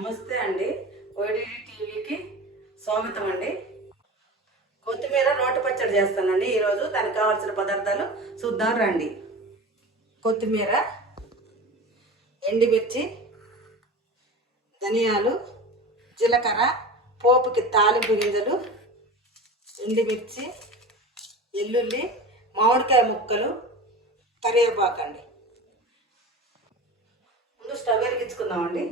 నమస్తే అండి. ఓడిడి టీవీకి స్వాగతం అండి. కొత్తిమీర రోటి పచ్చడి చేస్తానండి. ఈరోజు దానికి కావాల్సిన పదార్థాలు చూద్దాం రండి. కొత్తిమీర ఎండుమిర్చి ధనియాలు జీలకర్ర పోపుకి తాలింపు గింజలు ఎండిమిర్చి ఎల్లుల్లి మామిడికాయ ముక్కలు కరివేపాకండి. ముందు స్టవ్ వెలిగించుకుందామండి.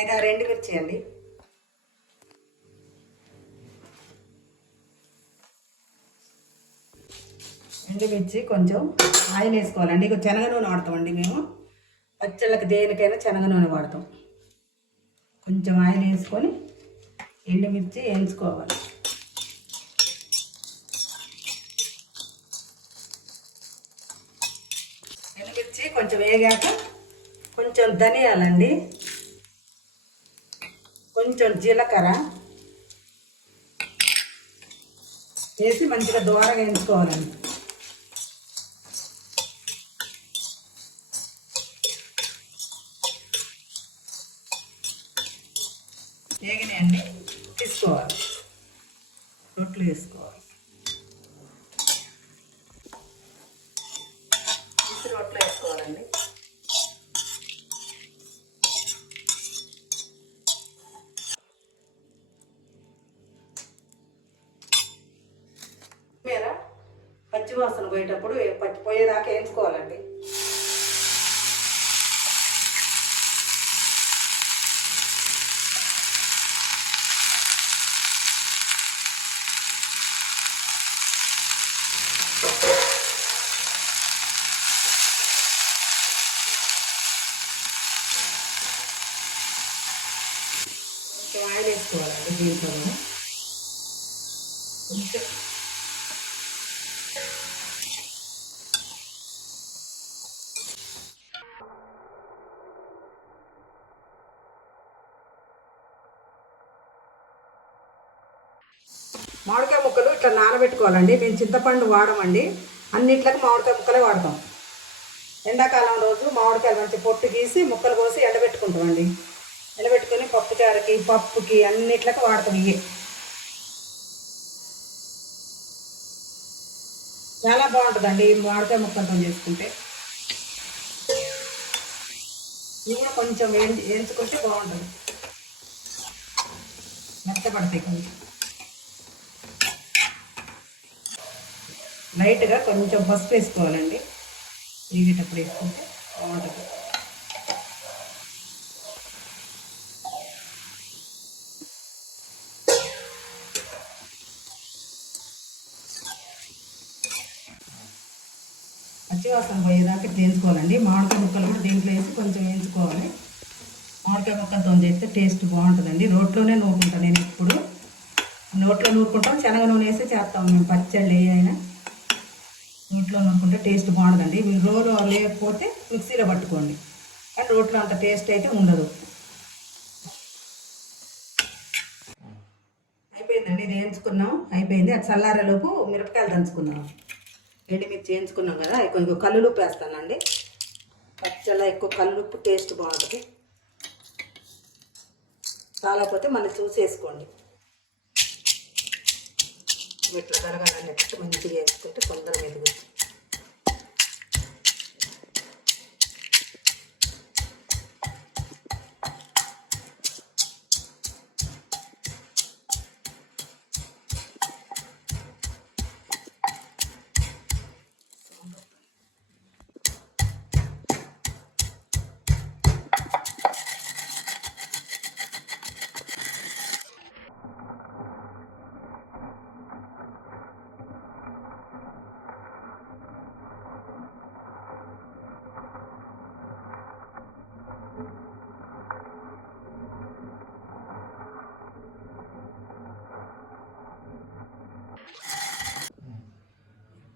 ఐదు ఆరు ఎండుమిర్చి అండి ఎండుమిర్చి కొంచెం ఆయిల్ వేసుకోవాలండి. ఇక శనగ నూనె వాడతామండి మేము. పచ్చళ్ళకి దేనికైనా శనగ నూనె వాడతాం. కొంచెం ఆయిల్ వేసుకొని ఎండుమిర్చి వేయించుకోవాలి. ఎండుమిర్చి కొంచెం వేగాక కొంచెం ధనియాలండి. కొంచెం జీలకర్ర వేసి మంచిగా దూరంగా వేయించుకోవాలండి వేగినాయండి తీసుకోవాలి. రొట్లు వేసుకోవాలి తీసి రొట్లు వేసుకోవాలండి మీద పచ్చి వాసన పోయేటప్పుడు ఏ- పచ్చి పోయేదాకా వేయించుకోవాలండి. ఆయిల్ వేసుకోవాలండి దీంట్లో కొంచెం మామిడికాయ ముక్కలు ఇట్లా నానబెట్టుకోవాలండి. మేము చింతపండు వాడమండి. అన్నిట్లకు మామిడికాయ ముక్కలే వాడతాం. ఎండాకాలం రోజు మామిడికాయలు మంచి పొట్టు గీసి ముక్కలు కోసి ఎండబెట్టుకుంటామండి. ఎండబెట్టుకొని పప్పు చారుకి పప్పుకి అన్నిట్లకు వాడతాం ఇవి. చాలా బాగుంటుందండి ఈ మామిడికాయ ముక్కలతో చేసుకుంటే. ఇవి కూడా కొంచెం వేయించి వేయించుకుంటే బాగుంటుంది. మెత్తపడతాయి కొంచెం. లైట్గా కొంచెం పసుపు వేసుకోవాలండి. తిరిగేటప్పుడు వేసుకుంటే బాగుంటుంది. పచ్చివాసన పోయేదాకా చేయించుకోవాలండి మామిడికాయ ముక్కలు కూడా దీంట్లో వేసి కొంచెం వేయించుకోవాలి. మామిడికాయ ముక్కలతో చేస్తే టేస్ట్ బాగుంటుందండి. రోట్లోనే నూరుకుంటాను నేను ఇప్పుడు నోట్లో నూరుకుంటాం శనగ నూనె వేసి చేస్తాం మేము. పచ్చళ్ళు ఏ అయినా. నోట్లో నూరుకుంటే టేస్ట్ బాగుండదండి. మీరు రోలు లేకపోతే మిక్సీలో పట్టుకోండి. కానీ రోట్లో అంత టేస్ట్ అయితే ఉండదు. అయిపోయిందండి ఇది వేయించుకున్నాం. అయిపోయింది. అది చల్లారేలోపు మిరపకాయలు దంచుకున్నాం. ఎండిమిర్చి వేయించుకున్నాం కదా కొంచెం కల్లులుప్పు వేస్తానండి పచ్చళ్ళ ఎక్కువ కల్లుప్పు టేస్ట్ బాగుంటుంది. చాలకపోతే మళ్ళీ చూసేసుకోండి ఇట్లా ఇట్లా కరగాలన్నట్టు మంచిగా వేసుకుంటే తొందరగా ఎదుగుతుంది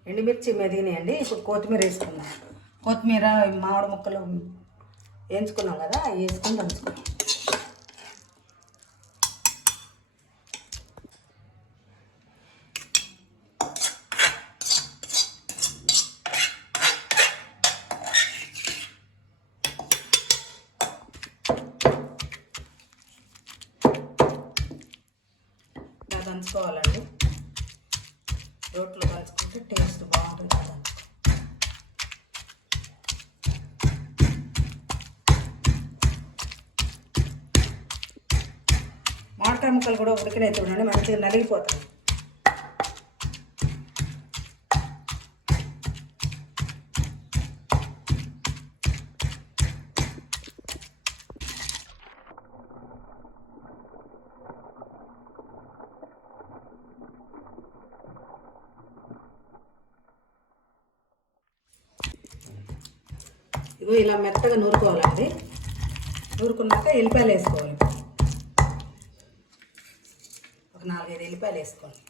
ఎండుమిర్చి మెదిగినాయండి ఇప్పుడు కొత్తిమీర వేసుకుందాం. కొత్తిమీర మామిడి ముక్కలు వేయించుకున్నాం కదా వేసుకుని దంచుకున్నాం మామిడికాయ ముక్కలు కూడా ఉడికినైతే ఉండండి మంచిగా నలిగిపోతాయి. ఇగో ఇలా మెత్తగా నూరుకోవాలండి. నూరుకున్నాక ఎల్లిపాయలు వేసుకోవాలి ఒక నాలుగైదు ఎల్లిపాయలు వేసుకోండి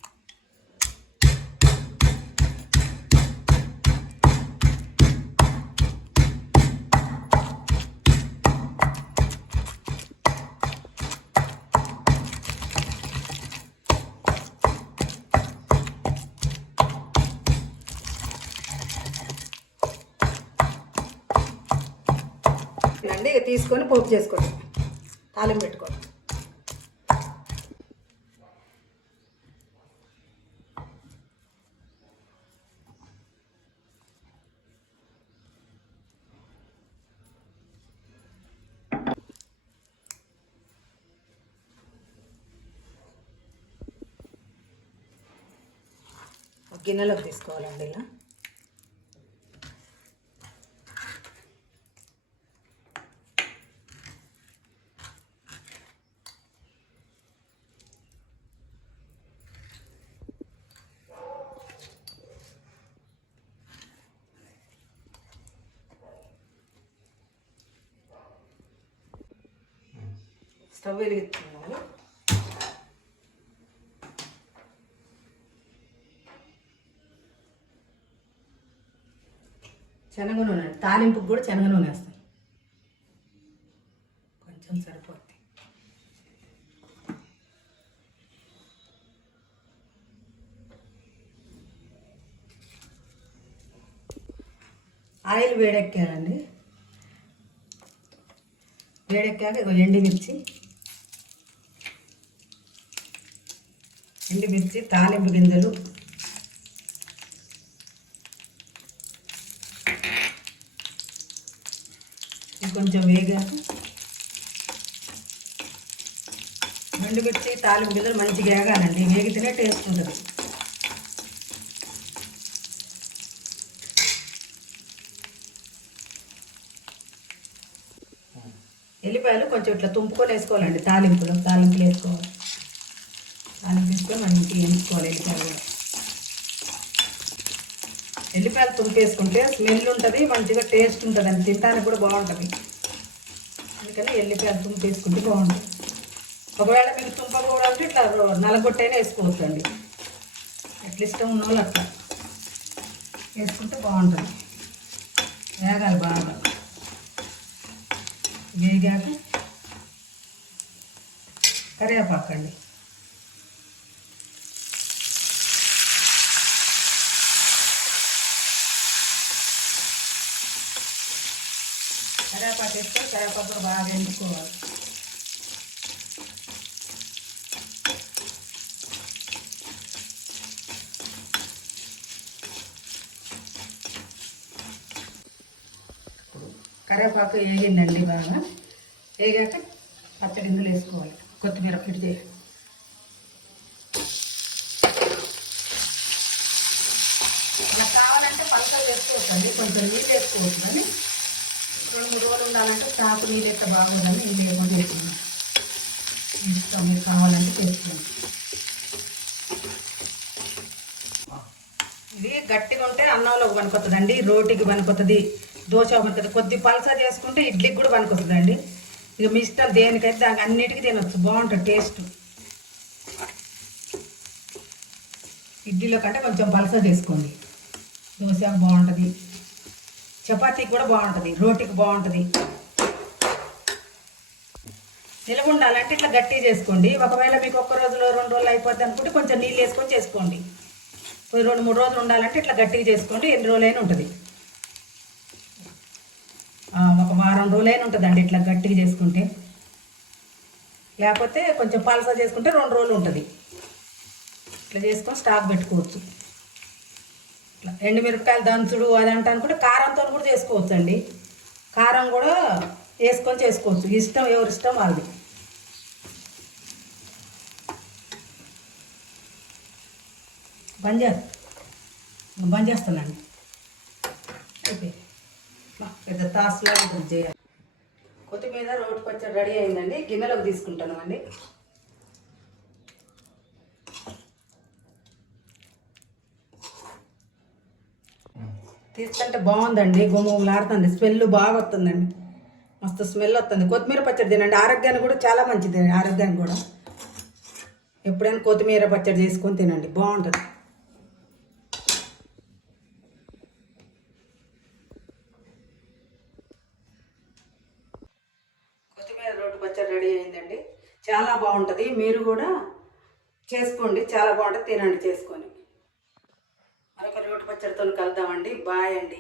తీసుకొని పోపు చేసుకోండి. తాలింపు పెట్టుకోండి. గిన్నెలోకి తీసుకోవాలండి ఇలా. స్టవ్ వెలిగిస్తున్నాను శనగ నూనె అండి. తాలింపుకి కూడా శనగ నూనె వేస్తాను కొంచెం సరిపోద్ది. ఆయిల్ వేడెక్కాలండి. వేడెక్కాక ఇగో ఎండిమిర్చి. ఎండిమిర్చి తాలింపు గింజలు ఇంకొంచెం కొంచెం రెండు ఎండుమిర్చి తాలింపు గింజలు మంచిగా వేగాలండి. వేగితేనే టేస్ట్ ఉంటుంది. ఎల్లిపాయలు కొంచెం ఇట్లా తుంపుకొని వేసుకోవాలండి. తాలింపులు తాలింపులు వేసుకోవాలి. తాలింపు తీసుకొని మంచిగా వేయించుకోవాలి ఎల్లిపాయలు. ఎల్లిపాయలు తుంపేసుకుంటే స్మెల్ ఉంటుంది మంచిగా టేస్ట్ ఉంటుంది అని తినడానికి కూడా బాగుంటుంది. అందుకని ఎల్లిపాయలు తుంపేసుకుంటే బాగుంటుంది. ఒకవేళ మీకు తుంపకూడదు ఇట్లా రో- నలగొట్టైనా వేసుకోవచ్చు అండి ఎట్లా ఇష్టం ఉన్న వాళ్ళు అట్లా వేసుకుంటే బాగుంటుంది. వేగాలి బాగా. వేగాక కరివేపాకండి. అండి కరివేపాకు బాగా ఎండుకోవాలి కరివేపాకు వేగిందండి బాగా. వేగాక పచ్చడి ఇందులో వేసుకోవాలి. కొత్తిమీర పిడి చేయాలి. మనకు కావాలంటే పలకలు వేసుకోవచ్చండి. కొంచెం నీళ్ళు వేసుకోవచ్చు కానీ రెండు మూడు రోజులు ఉండాలంటే చాకు నీళ్ళు అయితే బాగోదని నీళ్ళు వేయకుండా ఇష్టం మీరు కావాలంటే చేసుకోండి ఇది గట్టిగా ఉంటే అన్నంలో పనికొస్తుందండి రోటికి పనికొస్తుంది దోశ పనికొస్తుంది కొద్ది పలస చేసుకుంటే ఇడ్లీకి కూడా పనికొస్తుందండి ఇక మీ ఇష్టం దేనికైతే దానికి అన్నిటికీ తినొచ్చు బాగుంటుంది టేస్ట్. ఇడ్లీలో కంటే కొంచెం పలస చేసుకోండి. దోశ బాగుంటుంది. చపాతీకి కూడా బాగుంటుంది రోటికి బాగుంటుంది. నిలవ ఉండాలంటే ఇట్లా గట్టిగా చేసుకోండి. ఒకవేళ మీకు ఒక్క రోజులో రెండు రోజులు అయిపోద్ది అనుకుంటే కొంచెం నీళ్ళు వేసుకొని చేసుకోండి. రెండు మూడు రోజులు ఉండాలంటే ఇట్లా గట్టిగా చేసుకోండి ఎన్ని రోజులైనా ఉంటుంది. ఒక వారం రోజులైనా ఉంటుందండి ఇట్లా గట్టిగా చేసుకుంటే. లేకపోతే కొంచెం పలస చేసుకుంటే రెండు రోజులు ఉంటుంది. ఇట్లా చేసుకొని స్టాక్ పెట్టుకోవచ్చు. ఇట్లా ఎండుమిరపకాయలు దంచుడు అదంటే అనుకుంటే కారంతో కూడా చేసుకోవచ్చు అండి కారం కూడా వేసుకొని చేసుకోవచ్చు. ఇష్టం ఎవరి ఇష్టం వాళ్ళది. బంద్ చేస్తా. బంద్ చేస్తానండి ఓకే పెద్ద తాసులో చేయాలి. కొత్తిమీర రోడ్డు పచ్చడి రెడీ అయిందండి. గిన్నెలోకి తీసుకుంటాను అండి. తీసుకుంటే బాగుందండి. గుమ్మలాడుతుంది స్మెల్ బాగా వస్తుందండి. మస్తు స్మెల్ వస్తుంది. కొత్తిమీర పచ్చడి తినండి. ఆరోగ్యానికి కూడా చాలా మంచిది. ఆరోగ్యానికి కూడా. ఎప్పుడైనా కొత్తిమీర పచ్చడి చేసుకొని తినండి. బాగుంటుంది. కొత్తిమీర రోడ్డు పచ్చడి రెడీ అయిందండి. చాలా బాగుంటుంది. మీరు కూడా చేసుకోండి. చాలా బాగుంటుంది. తినండి చేసుకొని. మరొక రోడ్డు పచ్చడితో కలుద్దామండి. బాయ్ అండి.